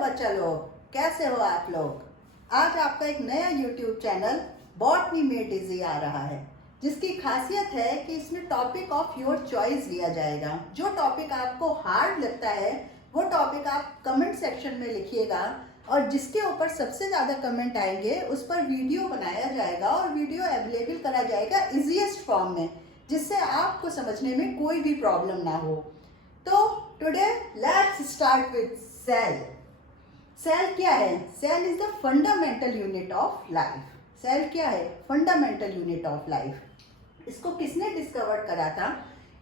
बच्चा लोग, कैसे हो आप लोग। आज आपका एक नया YouTube channel botany made easy आ रहा है, जिसकी खासियत है कि इसमें टॉपिक ऑफ योर चॉइस लिया जाएगा। जो टॉपिक आपको हार्ड लगता है वो टॉपिक आप कमेंट सेक्शन में लिखिएगा और जिसके ऊपर सबसे ज़्यादा कमेंट आएंगे उस पर वीडियो बनाया जाएगा और वीडियो अवेलेबल करा जाएगा इजीएस्ट फॉर्म में, जिससे आपको समझने में कोई भी प्रॉब्लम ना हो। तो today let's start with cell. Cell क्या है? Cell is the fundamental unit of life. Cell क्या है? Fundamental unit of life. इसको किसने डिस्कवर करा था?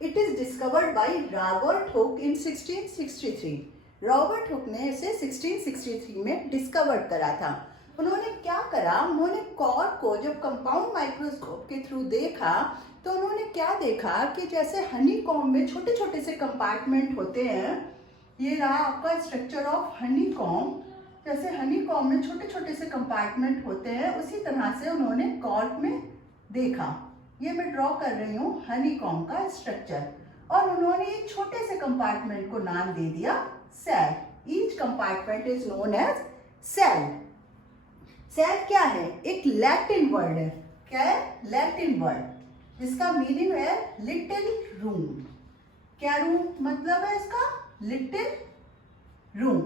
It is discovered by Robert Hooke in 1663। Robert Hooke ने इसे 1663 में डिस्कवर करा था। उन्होंने क्या करा, उन्होंने कॉर्क को जब कंपाउंड माइक्रोस्कोप के थ्रू देखा तो उन्होंने क्या देखा कि जैसे हनी कॉम्ब में छोटे छोटे से कंपार्टमेंट होते हैं, ये रहा आपका स्ट्रक्चर ऑफ हनी कॉम्ब। जैसे हनी कॉम्ब में छोटे छोटे से कंपार्टमेंट होते हैं, उसी तरह से उन्होंने कॉर्क में देखा। ये मैं ड्रॉ कर रही हूँ हनी कॉम्ब का स्ट्रक्चर, और उन्होंने एक छोटे से कंपार्टमेंट को नाम दे दिया cell. Each compartment is known as cell. Cell क्या है? एक लैटिन वर्ड है। क्या है? लैटिन वर्ड, जिसका मीनिंग है लिटिल रूम। क्या रूम मतलब है इसका? Little room.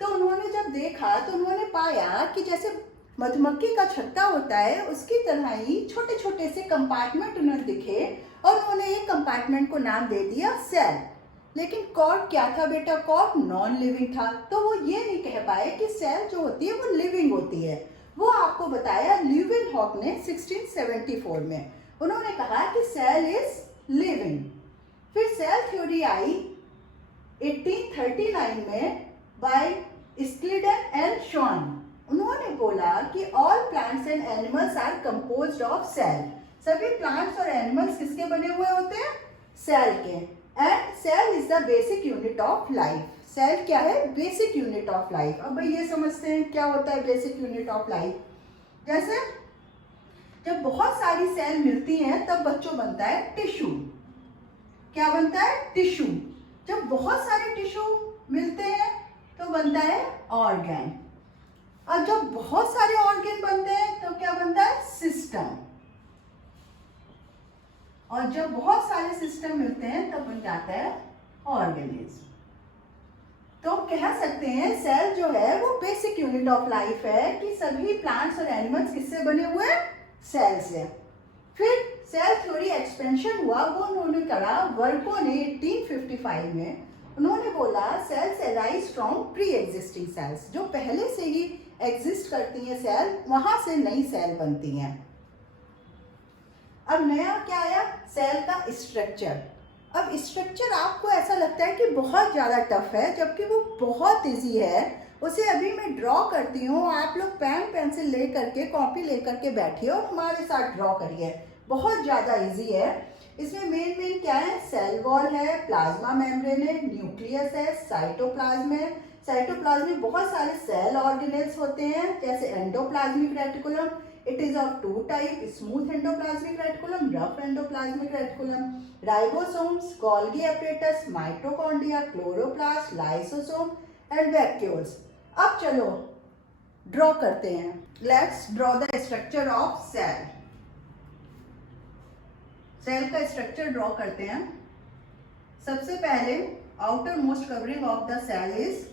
तो उन्होंने जब देखा तो उन्होंने पाया कि जैसे मधुमक्खी का छत्ता होता है उसकी तरह ही छोटे छोटे से कंपार्टमेंट उन्हें दिखे और उन्होंने एक कंपार्टमेंट को नाम दे दिया सेल। लेकिन कॉर्क क्या था बेटा? कॉर्क नॉन लिविंग था, तो वो ये नहीं कह पाए कि सेल जो होती है वो लिविंग होती है। वो आपको बताया ल्यूवेनहॉक ने 1674 में। उन्होंने कहा कि सेल इज लिविंग। फिर सेल थ्योरी आई 1839 में बाय स्क्लिडन एंड शॉन। उन्होंने बोला कि all plants and animals are composed of cell. सभी प्लांट्स और एनिमल्स किसके बने हुए होते हैं? सेल के। And cell is the basic unit of life. Cell क्या है? Basic unit of life. अब भाई ये समझते हैं क्या होता है बेसिक यूनिट ऑफ लाइफ। जैसे जब बहुत सारी सेल मिलती हैं तब बच्चों बनता है टिश्यू। क्या बनता है? टिश्यू। जब बहुत सारे टिश्यू मिलते हैं तो बनता है ऑर्गन। और जब बहुत सारे ऑर्गन बनते हैं तो क्या बनता है? सिस्टम। और जब बहुत सारे सिस्टम मिलते हैं तब बन जाता है ऑर्गेनिज्म। तो कह सकते हैं सेल जो है वो बेसिक यूनिट ऑफ लाइफ है कि सभी प्लांट्स और एनिमल्स किससे बने हुए हैं? सेल से। फिर सेल थ्योरी एक्सपेंशन हुआ, वो उन्होंने करा वर्को ने 1855 में। उन्होंने बोला cells arise from pre existing cells. जो पहले से ही एग्जिस्ट करती हैं सेल, वहां से नई सेल बनती हैं। अब नया क्या आया? सेल का स्ट्रक्चर। अब स्ट्रक्चर आपको ऐसा लगता है कि बहुत ज़्यादा टफ है, जबकि वो बहुत इजी है। उसे अभी मैं ड्रॉ करती हूँ, आप लोग पेन पेंसिल ले करके कॉपी ले करके बैठिए और हमारे साथ ड्रॉ करिए। बहुत ज़्यादा इजी है। इसमें मेन क्या है? सेल वॉल है, प्लाज्मा मेम्ब्रेन है, न्यूक्लियस है, साइटोप्लाज्म है। साइटोप्लाज्म में बहुत सारे सेल ऑर्गेनेल्स होते हैं, जैसे endoplasmic reticulum. It is of two type, smooth endoplasmic reticulum, rough endoplasmic reticulum. Ribosomes, Golgi apparatus, mitochondria, chloroplast, lysosome and vacuoles. अब चलो ड्रॉ करते हैं। Let's draw the structure of cell. Cell का structure draw करते हैं। सबसे पहले outer most covering of the cell is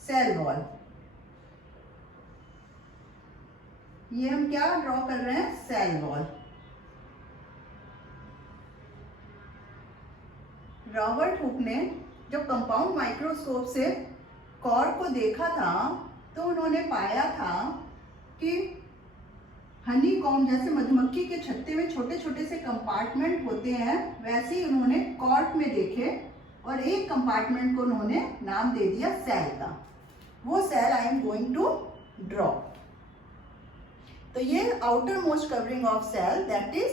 cell wall. ये हम क्या ड्रॉ कर रहे हैं? Cell wall. रॉबर्ट हुक ने जब कंपाउंड माइक्रोस्कोप से कॉर्क को देखा था तो उन्होंने पाया था कि हनी कॉम्ब जैसे मधुमक्खी के छत्ते में छोटे छोटे से कंपार्टमेंट होते हैं, वैसे ही उन्होंने कॉर्क में देखे और एक कंपार्टमेंट को उन्होंने नाम दे दिया सेल का। वो cell I am going to draw. तो ये outer most covering of cell, that is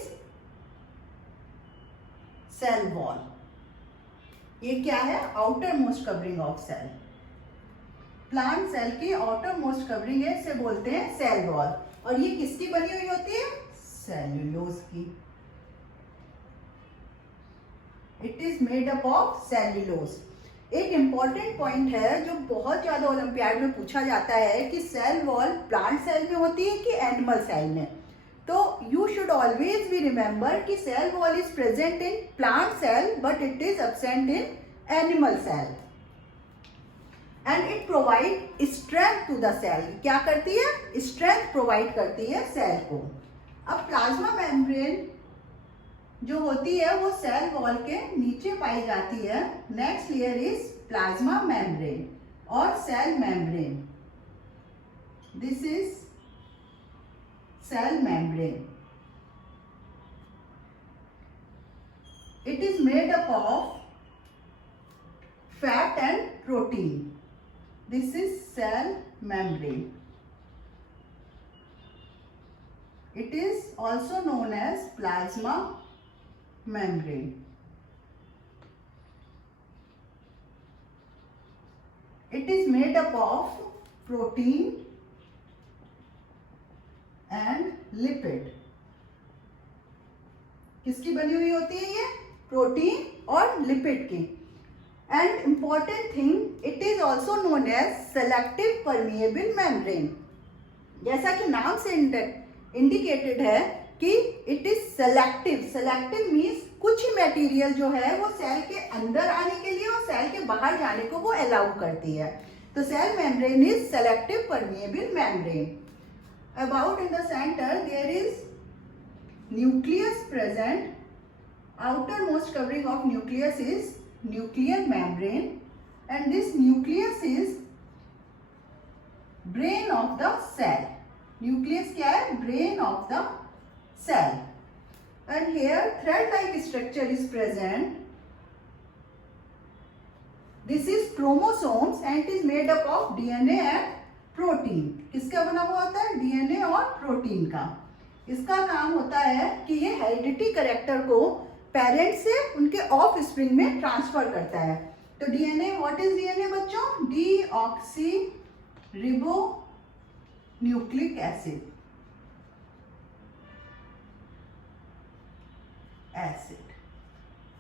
cell wall. ये क्या है? Outer most covering of cell. Plant cell की आउटर मोस्ट कवरिंग है, इसे बोलते हैं सेल वॉल। और ये किसकी बनी हुई होती है? सेल्यूलोज की। It is made up of cellulose. एक इम्पॉर्टेंट पॉइंट है जो बहुत ज़्यादा ओलंपियाड में पूछा जाता है कि सेल वॉल प्लांट सेल में होती है कि एनिमल सेल में। तो you should always be remember कि cell wall is present in plant cell but it is absent in animal cell and it provide strength to the cell. क्या करती है? स्ट्रेंथ प्रोवाइड करती है सेल को। अब प्लाज्मा मेम्ब्रेन जो होती है वो सेल वॉल के नीचे पाई जाती है। Next layer is plasma membrane और cell membrane. This is cell membrane. It is made up of fat and protein. This is cell membrane. It is also known as plasma membrane. It is made up of protein and lipid. किसकी बनी हुई होती है ये? Protein और lipid की. And important thing, it is also known as selective permeable membrane. जैसा कि नाम से इंडिकेटेड है कि it is selective. Selective means कुछ ही मटेरियल जो है वो सेल के अंदर आने के लिए और सेल के बाहर जाने को वो अलाउ करती है. तो cell membrane is selective permeable membrane. About in the centre there is nucleus present. Outer most covering of nucleus is nuclear membrane and this nucleus is brain of the cell. न्यूक्लियस क्या है? Brain of the cell. And here thread like structure is present. This is chromosomes and it is made up of DNA and protein. किसका बना हुआ होता है? DNA और protein का. इसका काम होता है कि ये हेरिडिटी कैरेक्टर को पेरेंट से उनके ऑफ स्प्रिंग में ट्रांसफर करता है. तो डीएनए, व्हाट इज डीएनए बच्चों? Deoxyribonucleic acid.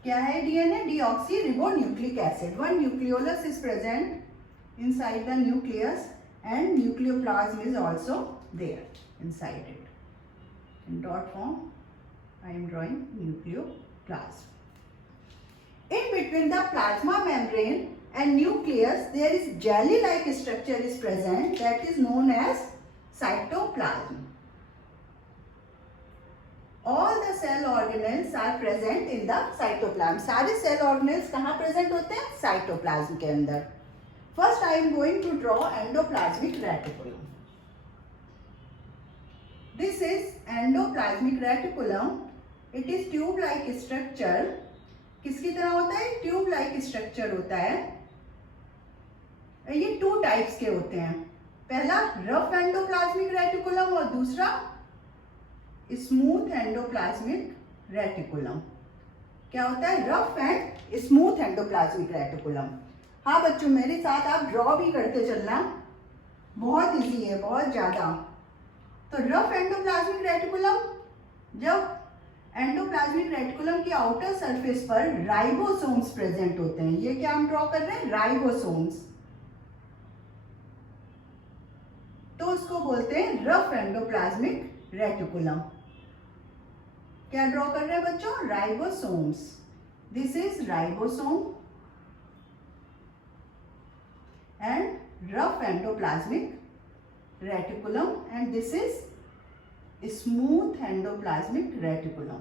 क्या है DNA? Deoxyribonucleic acid. One nucleolus is present inside the nucleus and nucleoplasm is also there inside it. In dot form I am drawing nucleoplasm. In between the plasma membrane and nucleus there is jelly like structure is present that is known as cytoplasm. All the cell organelles are present in the cytoplasm. सारे cell organelles कहाँ present होते हैं? cytoplasm के अंदर. First I am going to draw endoplasmic reticulum. This is endoplasmic reticulum. It is tube-like structure. किसकी तरह होता है? Tube-like structure होता है. ये two types के होते हैं. पहला rough endoplasmic reticulum और दूसरा smooth endoplasmic reticulum. क्या होता है? rough and smooth endoplasmic reticulum. हाँ बच्चों, मेरे साथ आप ड्रॉ भी करते चलना. बहुत इजी है, बहुत ज़्यादा. तो रफ एंडोप्लाज्मिक रेटिकुलम, जब एंडोप्लाज्मिक रेटिकुलम की आउटर सरफेस पर राइबोसोम्स प्रेजेंट होते हैं. ये क्या हम ड्रॉ कर रहे हैं? राइबोसोम्स. तो उसको बोलते हैं रफ एंडोप्लाज्मिक रेटिकुलम. क्या ड्रॉ कर रहे हैं बच्चों? Ribosomes. This is ribosome and rough endoplasmic reticulum and this is smooth endoplasmic reticulum.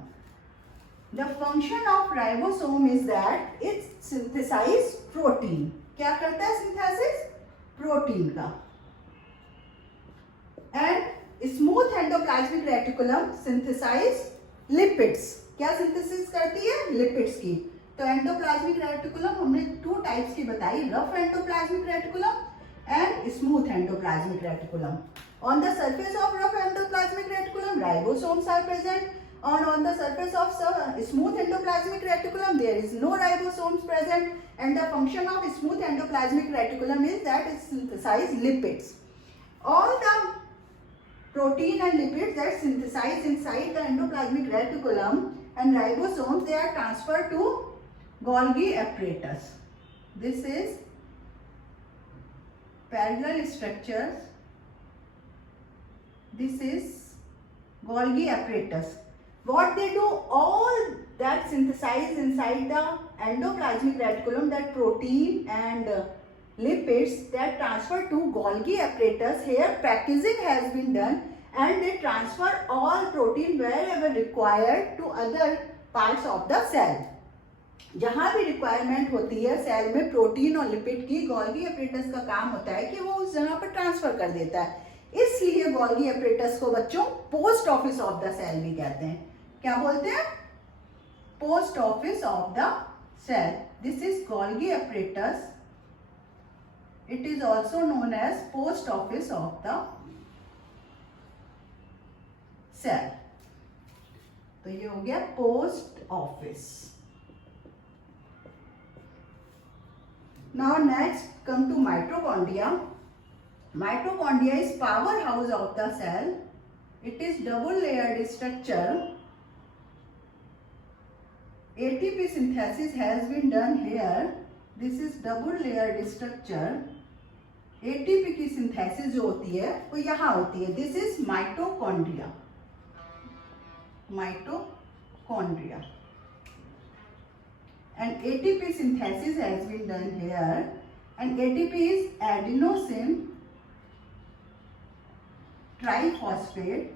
The function of ribosome is that it synthesize protein. क्या करता है synthesis? Protein का. And smooth endoplasmic reticulum synthesize lipids. क्या synthesis करती है? Lipids की. तो endoplasmic reticulum हमने two types की बताई, rough endoplasmic reticulum and smooth endoplasmic reticulum. On the surface of rough endoplasmic reticulum, ribosomes are present. On the surface of smooth endoplasmic reticulum, there is no ribosomes present. And the function of smooth endoplasmic reticulum is that it synthesizes lipids. All the protein and lipids that synthesize inside the endoplasmic reticulum and ribosomes, they are transferred to Golgi apparatus. This is parallel structures. This is Golgi apparatus. What they do, all that synthesize inside the endoplasmic reticulum, that protein and lipids, that transfer to Golgi apparatus. Here packaging has been done and they transfer all protein wherever required to other parts of the cell. जहाँ भी requirement होती है cell में protein और lipid की, Golgi apparatus का काम होता है कि वो उस जगह पर ट्रांसफर कर देता है. इसलिए गोल्गी एपरेटस को बच्चों post office of the cell भी कहते हैं. क्या बोलते हैं? Post office of the cell. This is Golgi apparatus. It is also known as post office of the cell. तो ये हो गया post office. Now next come to mitochondria. Mitochondria is powerhouse of the cell. It is double layered structure. ATP synthesis has been done here. This is double layered structure. ATP की synthesis जो होती है वो यहाँ होती है. This is mitochondria. Mitochondria. And ATP synthesis has been done here, and ATP is adenosine triphosphate.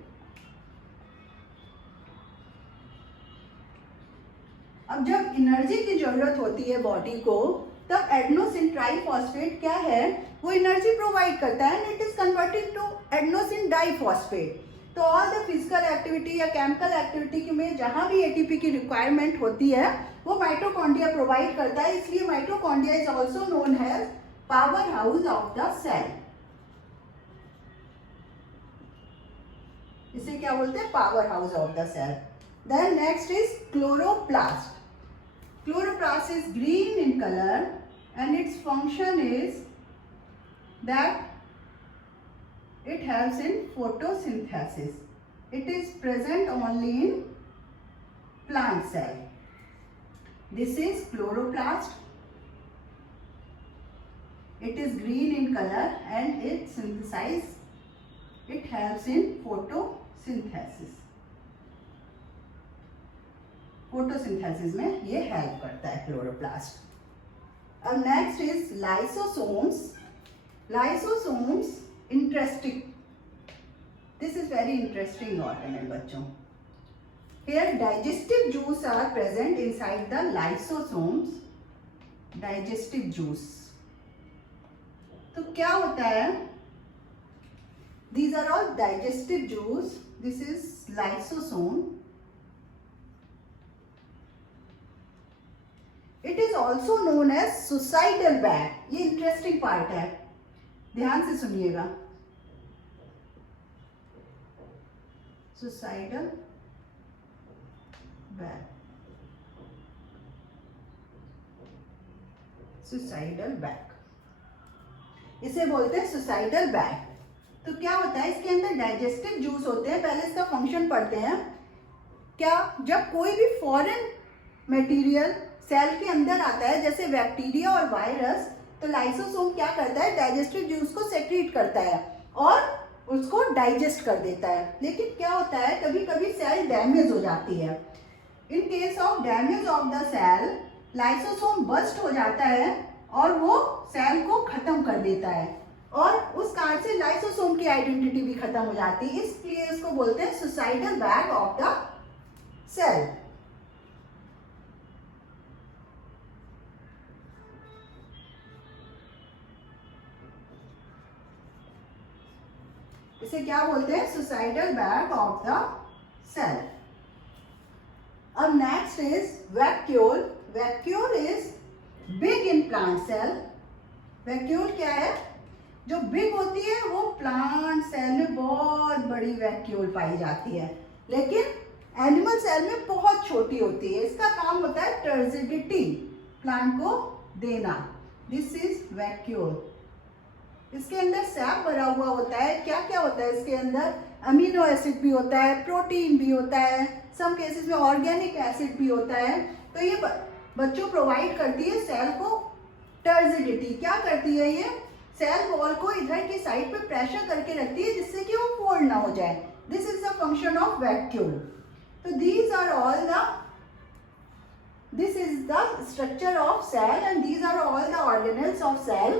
अब जब एनर्जी की जरूरत होती है बॉडी को, तब एडेनोसिन ट्राइफॉस्फेट क्या है, वो एनर्जी प्रोवाइड करता है and it is converted to adenosine diphosphate. तो ऑल द फिजिकल एक्टिविटी या केमिकल एक्टिविटी में जहां भी एटीपी की रिक्वायरमेंट होती है वो माइटोकॉन्ड्रिया प्रोवाइड करता है. इसलिए mitochondria is also known as powerhouse of the cell. इसे क्या बोलते हैं? Powerhouse of the cell. Then next is chloroplast. Chloroplast is green in colour and its function is that it helps in photosynthesis. It is present only in plant cell. This is chloroplast. It is green in color and it synthesizes. It helps in photosynthesis. Photosynthesis में ये help करता है chloroplast. अब next is lysosomes. Lysosomes interesting. This is very interesting organelle बच्चों. Here digestive juice are present inside the lysosomes. Digestive juice. तो क्या होता है? These are all digestive juice. This is lysosome. It is also known as suicidal bag. ये interesting part है, ध्यान से सुनिएगा. Suicidal bag. सुसाइडल बैग इसे बोलते हैं सुसाइडल बैग. तो क्या होता है? इसके अंदर डाइजेस्टिव जूस होते हैं. पहले इसका फंक्शन पढ़ते हैं. क्या, जब कोई भी फॉरेन मटेरियल सेल के अंदर आता है जैसे बैक्टीरिया और वायरस, तो लाइसोसोम क्या करता है? डाइजेस्टिव जूस को सेक्रीट करता है और उसको डाइजेस्ट कर देता है. लेकिन क्या होता है, कभी कभी सेल डैमेज हो जाती है. In case of damage of the cell, lysosome burst हो जाता है और वो सेल को खत्म कर देता है और उस कारण से लाइसोसोम की आइडेंटिटी भी खत्म हो जाती है. इसलिए इसको बोलते हैं suicidal bag of the cell. इसे क्या बोलते हैं? Suicidal bag of the cell. अब next is vacuole. Vacuole is big in plant cell. Vacuole क्या है? जो बिग होती है वो प्लांट सेल में बहुत बड़ी वैक्यूल पाई जाती है, लेकिन एनिमल सेल में बहुत छोटी होती है. इसका काम होता है टर्जिडिटी, प्लांट को देना. This is vacuole. इसके अंदर सैप भरा हुआ होता है. क्या क्या होता है इसके अंदर? अमीनो एसिड भी होता है, प्रोटीन भी होता है, सम केसेस में ऑर्गेनिक एसिड भी होता है. तो ये बच्चों प्रोवाइड करती है सेल को टर्जिडिटी, क्या करती है ये, सेल वॉल को इधर की साइड पे प्रेशर करके रखती है जिससे कि वो फोल्ड ना हो जाए. This is the function of vacuum. तो these are all the, this is the structure of cell and these are all the organelles of cell.